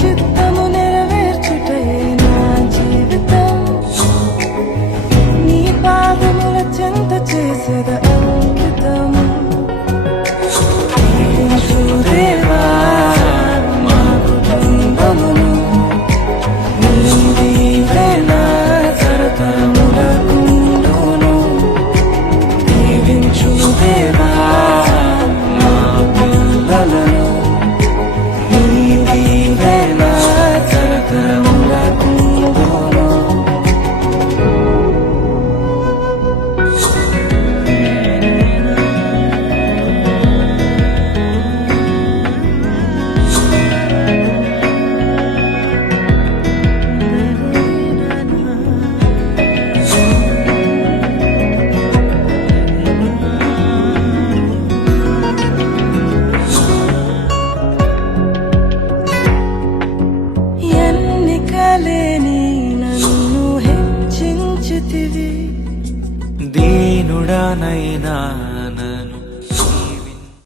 చిత్తము నెరవేర్చుటయే నా జీవితం నీ పాదముల చెంత చేసేద అంకితము దీవించు దేవా మా కుటుంబమును నీ దీవెన తరతరములకుండును దీవించు దేవా మా పిల్లలను నీ దీవెన తరతరములకుండును ఎన్నికలేని నన్ను హెచ్చించితివి దీనుడనైనా